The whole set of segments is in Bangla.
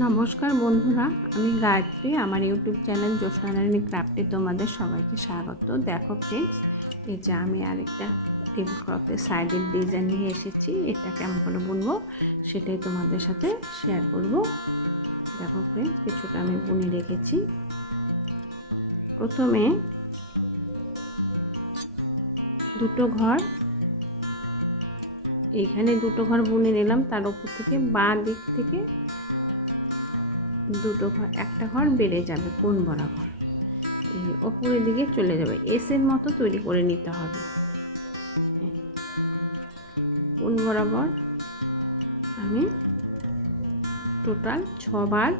নমস্কার বন্ধুরা, আমি গায়ত্রী। আমার ইউটিউব চ্যানেল জ্যোৎস্না রানী ক্রাফটে তোমাদের সবাইকে স্বাগত। দেখো ফ্রেন্ডস, এই যে আমি আরেকটা টেবিল ক্লথের সাইডের ডিজাইন নিয়ে এসেছি। এটা কেমন করে বুনবো সেটাই তোমাদের সাথে শেয়ার করব। দেখো ফ্রেন্ডস, কিছুটা আমি বুনে রেখেছি। প্রথমে দুটো ঘর, এইখানে দুটো ঘর বুনে নিলাম। তার উপর থেকে বাঁ দিক থেকে দুটো ঘর, একটা ঘর বেড়ে যাবে কোণ বরাবর, এই ওপরের দিকে চলে যাবে। এসের মতো তৈরি করে নিতে হবে। কোণ বরাবর আমি টোটাল 6 বার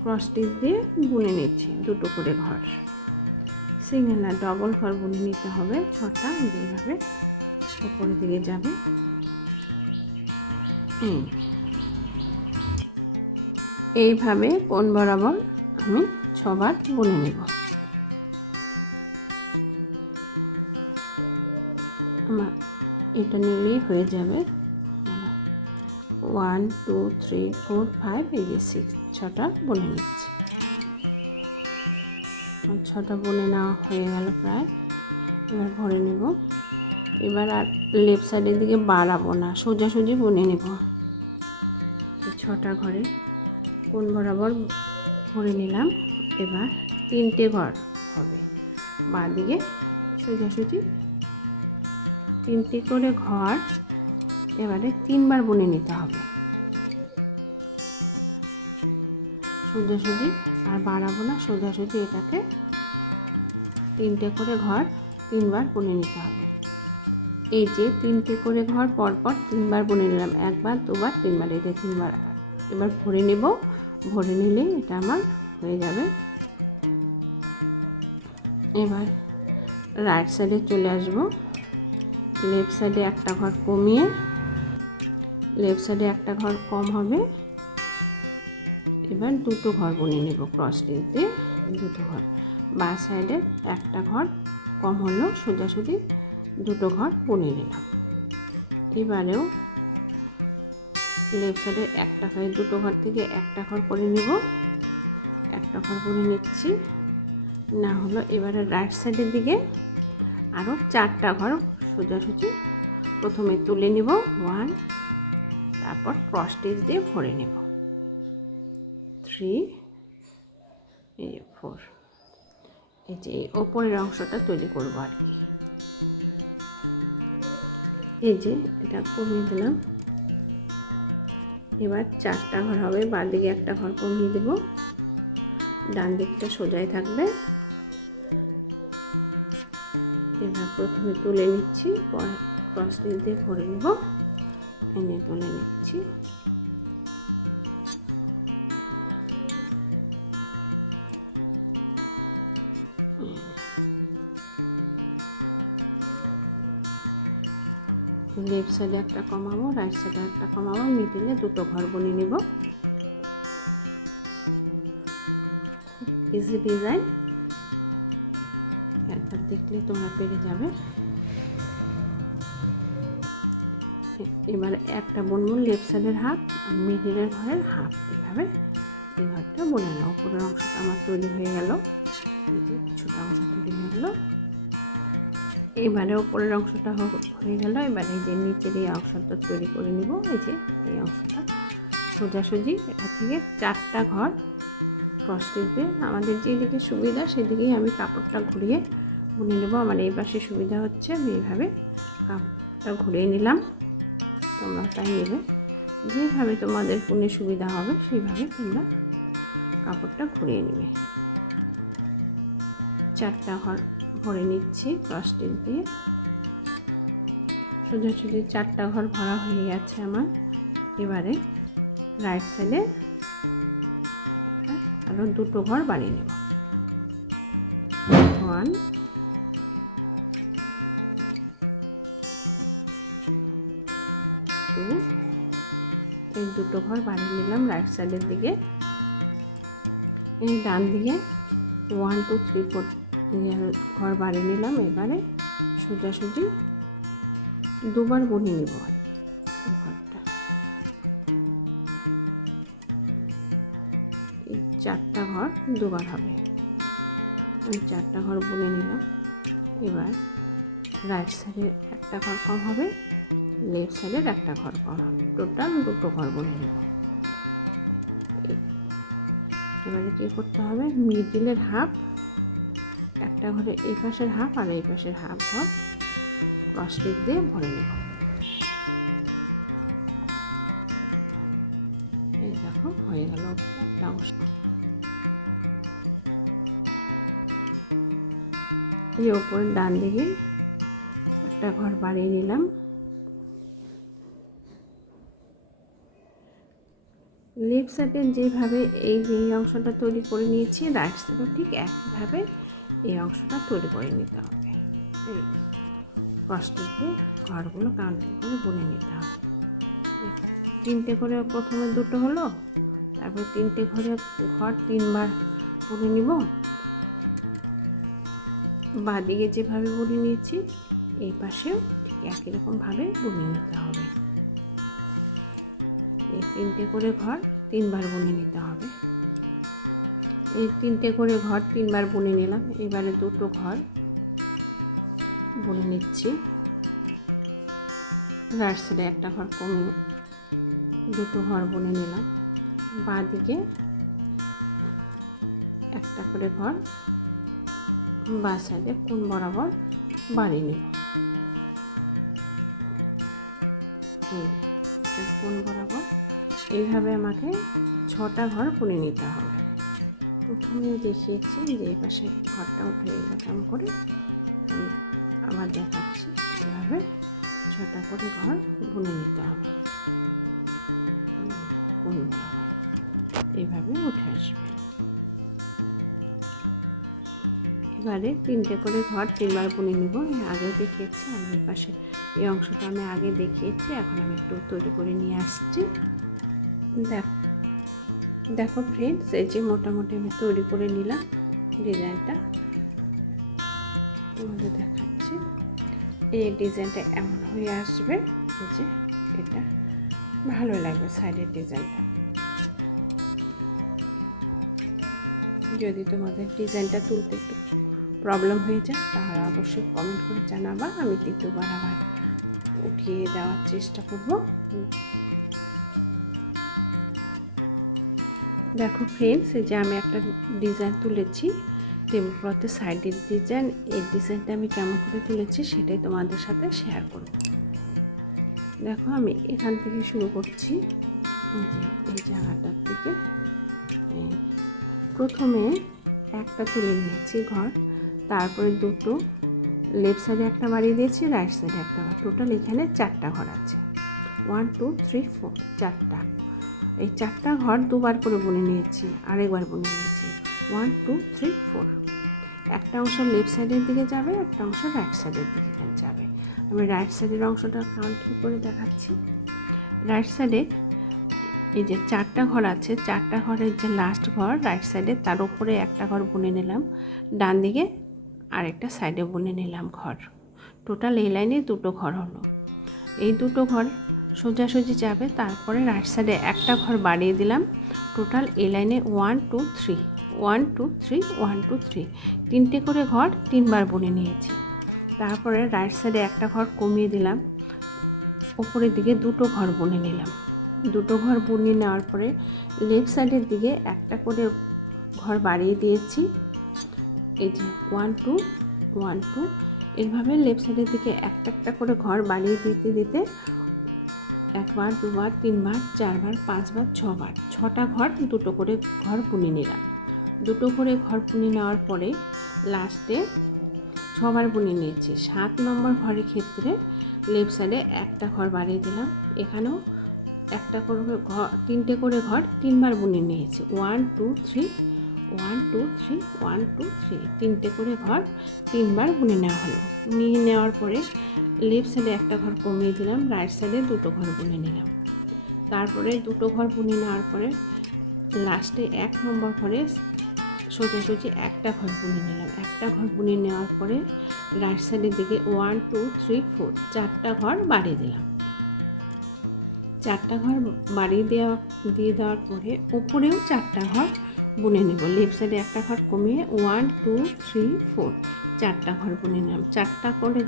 ক্রস স্টিচ দিয়ে বুনে নিচ্ছি। দুটো করে ঘর, সিঙ্গেল না ডবল ঘর বুনে নিতে হবে 6টা। এইভাবে ওপরের দিকে যাবে। এইভাবে কোণ বরাবর আমি 6 বার বুনে নেব। আমার এটা নিলেই হয়ে যাবে। 1 2 3 4 5 এই যে 6, 6টা বুনে নিচ্ছি। 6টা বুনে নেওয়া হয়ে গেল প্রায়। এবার ভরে নেব। এবার আর লেফট সাইডের দিকে বাড়াবো না, সোজাসুজি বুনে নেব। 6টা ঘরে কোণ বরাবর ভরে নিলাম। এবার 3টে ঘর হবে বাঁ দিকে সোজাসুজি, 3টে করে ঘর এবারে 3 বার বুনে নিতে হবে সোজাসুজি। আর বাড়াবো না, সোজাসুজি এটাকে 3টে করে ঘর 3 বার বুনে নিতে হবে। এই যে 3টে করে ঘর পরপর 3 বার বুনে নিলাম, একবার দুবার তিনবার, এই যে 3 বার। এবার ভরে নেব। ভরে নিলে এটা আমার হয়ে যাবে। এবার রাইট সাইডে চলে আসব। লেফট সাইডে একটা ঘর কমিয়ে, লেফট সাইডে একটা ঘর কম হবে। এবার দুটো ঘর বুনে নেব ক্রস স্টিচ দিয়ে। দুটো ঘর বাঁ সাইডে একটা ঘর কম হলো, সোজাসুজি দুটো ঘর বুনে নিলাম। এবারেও লেফট সাইডে একটা ঘর, দুটো ঘর থেকে একটা ঘর করে নেব। একটা ঘর বুনে নিচ্ছি না হলো। এবারে রাইট সাইডের দিকে আরও 4টা ঘর সোজাসুজি প্রথমে তুলে নেব 1, তারপর ক্রস স্টিচ দিয়ে ভরে নেব 3, এই 4। এই যে ওপরের অংশটা তৈরি করব আর কি। এই যে এটা কমিয়ে দিলাম। এবার 4টা ঘর হবে, বাঁ দিকে একটা ঘর কমিয়ে দেব, ডান দিকটা সোজাই থাকবে। এবার প্রথমে তুলে নিচ্ছি, পরে ক্রস স্টিচ দিয়ে ভরে নেব। এনে তুলে নিচ্ছি। লেফট সাইডে একটা কমাবো, রাইট সাইডে একটা কমাবো, মিডিলে দুটো ঘর বুনে নেব। ইজি ডিজাইন, একবার দেখলে তোমরা পেরে যাবে। এবার একটা বুনবো লেফট সাইডের হাফ আর মিডিলের ঘরের হাফ। এভাবে এই ঘরটা বুনে নেব। উপরের অংশটা আমার তৈরি হয়ে গেল। এই যে কিছুটা অংশ তৈরি হয়ে গেল। এবারে উপরের অংশটা হয়ে গেল। এবারে এই যে নিচের এই অংশটা তৈরি করে নিব। এই যে এই অংশটা সোজাসুজি এটা থেকে 4টা ঘর ক্রস স্টিচ দিয়ে, আমাদের যেদিকে সুবিধা সেদিকেই আমি কাপড়টা ঘুরিয়ে বুনে নেব। আমার এই পাশে সুবিধা হচ্ছে, আমি এইভাবে কাপড়টা ঘুরিয়ে নিলাম। তোমরা তাই নেবে, যেভাবে তোমাদের বুনে সুবিধা হবে সেইভাবে তোমরা কাপড়টা ঘুরিয়ে নেবে। 4টা ঘর ভরে নিচ্ছি ক্রস স্টিচ দিয়ে। সোজাসুজি 4টা ঘর ভরা হয়ে গেছে আমার। এবারে রাইট সাইডে আরও দুটো ঘর বানিয়ে নেব। 1 2, এই দুটো ঘর বানিয়ে নিলাম রাইট সাইডের দিকে। এই ডান দিকে 1 2 3 4 ঘর বানিয়ে নিলাম। এবারে সোজাসুজি দুবার বুনে নেব আর এই ঘরটা। 4টা ঘর দুবার হবে। আমি 4টা ঘর বুনে নিলাম। এবার রাইট সাইডের একটা ঘর কম হবে, লেফট সাইডের একটা ঘর কম হবে, টোটাল 2টো ঘর বুনে নেব। এবারে কী করতে হবে, মিডিলের হাফ, একটা ঘরে এই পাশের হাফ আর এই পাশের হাফ ঘর ক্রস স্টিচ দিয়ে ভরে নেব। এই দেখো হয়ে গেল একটা অংশ। এই ওপরের ডান দিকে একটা ঘর বাড়িয়ে নিলাম। লেফট সাইডে যেভাবে এই অংশটা তৈরি করে নিয়েছি, রাইট সাইডেও ঠিক একইভাবে এই অংশটা তৈরি করে নিতে হবে। এই কষ্টিতে ঘরগুলো কাউন্টিং করে বুনে নিতে হবে। 3টে করে প্রথমে 2টো হলো, তারপর 3টে ঘর 3বার বুনে নিব। বাঁদিকে যেভাবে বুনে নিয়েছি এই পাশেও ঠিক একই রকমভাবে বুনে নিতে হবে। এই 3টে করে ঘর 3বার বুনে নিতে হবে। এই 3টে করে ঘর 3বার বুনে নিলাম। এবারে 2টো ঘর বুনে নিচ্ছি। রাইট সাইডে একটা ঘর কমিয়ে 2টো ঘর বুনে নিলাম। বাঁদিকে একটা করে ঘর বাঁ সাইডে কোণ বরাবর বাড়িয়ে নেব। এটা কোণ বরাবর এইভাবে আমাকে 6টা ঘর বুনে নিতে হবে। প্রথমে দেখিয়েছি যে এই পাশে ঘরটা উঠে এরকম করে, আমি আবার দেখাচ্ছি এভাবে 6টা করে ঘর বুনে নিতে হবে। কোণ বরাবর এইভাবে উঠে আসবে। এবারে 3টে করে ঘর 3বার বুনে নিব। আগেও দেখিয়েছি, আমি এই পাশে এই অংশটা আমি আগে দেখিয়েছি, এখন আমি একটু তৈরি করে নিয়ে আসছি। দেখো ফ্রেন্ডস, এই যে মোটামুটি আমি তৈরি করে নিলাম ডিজাইনটা, তোমাদের দেখাচ্ছি। এই ডিজাইনটা এমন হয়ে আসবে, এই যে এটা ভালো লাগবে সাইডের ডিজাইনটা। যদি তোমাদের ডিজাইনটা তুলতে একটু প্রবলেম হয়ে যায় তাহলে অবশ্যই কমেন্ট করে জানাবা, আমি 2বার আবার উঠিয়ে দেওয়ার চেষ্টা করব। দেখো ফ্রেন্ডস, এই যে আমি একটা ডিজাইন তুলেছি টেবিল ক্লথের সাইডের ডিজাইন। এই ডিজাইনটা আমি কেমন করে তুলেছি সেটাই তোমাদের সাথে শেয়ার করব। দেখো আমি এখান থেকে শুরু করছি, যে এই জায়গাটার থেকে প্রথমে একটা তুলে নিয়েছি ঘর, তারপরে 2টো লেফট সাইডে একটা বাড়িয়ে দিয়েছি, রাইট সাইডে একটা। টোটাল এখানে 4টা ঘর আছে, 1 2 3 4, 4টা। এই 4টা ঘর 2বার করে বুনে নিয়েছি, আরেকবার বুনে নিয়েছি 1 2 3 4। একটা অংশ লেফট সাইডের দিকে যাবে, একটা অংশ রাইট সাইডের দিকে যাবে। আমি রাইট সাইডের অংশটা কাউন্টিং করে দেখাচ্ছি। রাইট সাইডে এই যে 4টা ঘর আছে, 4টা ঘরের যে লাস্ট ঘর রাইট সাইডে, তার উপরে একটা ঘর বুনে নিলাম, ডান দিকে আরেকটা সাইডে বুনে নিলাম ঘর। টোটাল এই লাইনে 2টো ঘর হলো। এই 2টো ঘর সোজাসুজি যাবে, তারপরে রাইট সাইডে একটা ঘর বাড়িয়ে দিলাম। টোটাল এই লাইনে 1 2 3 1 2 3 1 2 3, 3টে করে ঘর 3বার বুনে নিয়েছি। তারপরে রাইট সাইডে একটা ঘর কমিয়ে দিলাম, উপরের দিকে 2টো ঘর বুনে নিলাম। 2টো ঘর বুনে নেওয়ার পরে লেফট সাইডের দিকে একটা করে ঘর বাড়িয়ে দিয়েছি। এই যে 1 2 1 2, এইভাবে লেফট সাইডের দিকে একটা করে ঘর বাড়িয়ে দিতে দিতে 1বার 2বার 3বার 4বার 5বার 6বার 6টা ঘর 2টো করে ঘর বুনে নিলাম। 2টো করে ঘর বুনে নেওয়ার পরে লাস্টে 6বার বুনে নিয়েছি। 7 নম্বর ঘরের ক্ষেত্রে লেফট সাইডে একটা ঘর বাড়িয়ে দিলাম। এখানেও একটা করে ঘর 3টে করে ঘর 3বার বুনে নিয়েছি, 1 2 3 1 2 3 1 2 3, 3টে করে ঘর 3বার বুনে নেওয়া হলো। নিয়ে নেওয়ার পরে লেফট সাইডে একটা ঘর কমিয়ে দিলাম, রাইট সাইডে 2টো ঘর বুনে নিলাম। তারপরে 2টো ঘর বুনে নেওয়ার পরে লাস্টে 1 নম্বর ঘরে সোজাসুজি একটা ঘর বুনে নিলাম। একটা ঘর বুনে নেওয়ার পরে রাইট সাইডের দিকে 1 2 3 4, 4টা ঘর বাড়িয়ে দিলাম। 4টা ঘর বাড়িয়ে দিয়ে দেওয়ার পরে উপরেও 4টা ঘর বুনে নেব। লেফট সাইডে একটা ঘর কমিয়ে 1 2 3 4 4টা ঘর বুনে নিলাম। 4টা করে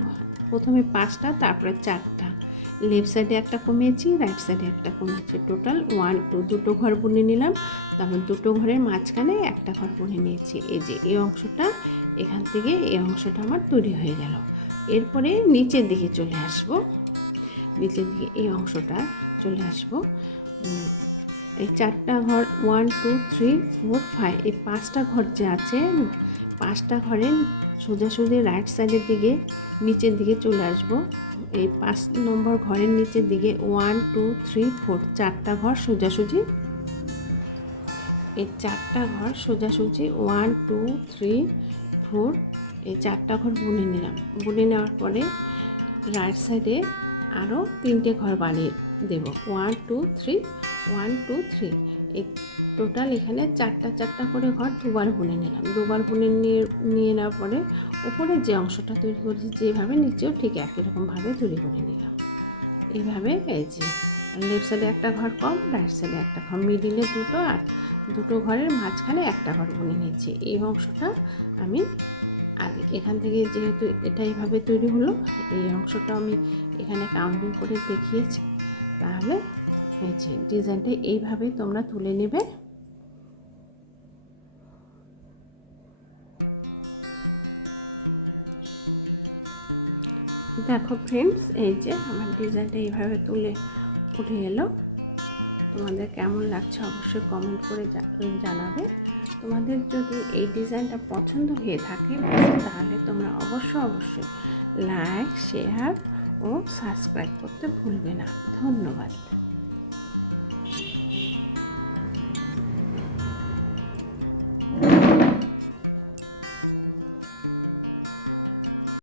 প্রথমে 5টা, তারপরে 4টা। লেফট সাইডে একটা কমিয়েছি, রাইট সাইডে একটা কমিয়েছি, টোটাল 1 2 দুটো ঘর বুনে নিলাম। তারপর দুটো ঘরের মাঝখানে একটা ঘর বুনে নিয়েছি। এই যে এই অংশটা, এখান থেকে এই অংশটা আমার তৈরি হয়ে গেল। এরপরে নিচের দিকে চলে আসব। নিচের দিকে এই অংশটা চলে আসব। এই 4টা ঘর 1 2 3 4 5 এই 5টা ঘর যে আছে, 5টা ঘরের সোজাসুজি রাইট সাইডের দিকে নিচের দিকে চলে আসব। এই 5 নম্বর ঘরের নিচের দিকে 1 2 3 4 4টা ঘর সোজাসুজি, এই 4টা ঘর সোজাসুজি 1 2 3 4 এই 4টা ঘর বুনে নিলাম। বুনে নেওয়ার পরে রাইট সাইডে আরও 3টে ঘর বানিয়ে দেব। 1 2 3 1 2 3 এই টোটাল এখানে 4টা করে ঘর দুবার বুনে নিলাম। দুবার বুনে নিয়ে নেওয়ার পরে উপরে যে অংশটা তৈরি করেছি যেভাবে, নিচেও ঠিক একই রকমভাবে তৈরি করে নিলাম। এইভাবে এই যে লেফট সাইডে একটা ঘর কম, রাইট সাইডে একটা ঘর, মিডিলে দুটো, আর দুটো ঘরের মাঝখানে একটা ঘর বুনে নিয়েছি। এই অংশটা আমি আগে এখান থেকে, যেহেতু এটা এইভাবে তৈরি হলো, এই অংশটা আমি এখানে কাউন্টিং করে দেখিয়েছি। তাহলে এই যে ডিজাইনটা এইভাবে তোমরা তুলে নেবে। দেখো ফ্রেন্ডস, এই যে আমার ডিজাইনটা এইভাবে তুলে উঠে এলো। তোমাদের কেমন লাগছে অবশ্যই কমেন্ট করে জানাবে। তোমাদের যদি এই ডিজাইনটা পছন্দ হয়ে থাকে তাহলে তোমরা অবশ্যই লাইক, শেয়ার ও সাবস্ক্রাইব করতে ভুলবে না। ধন্যবাদ।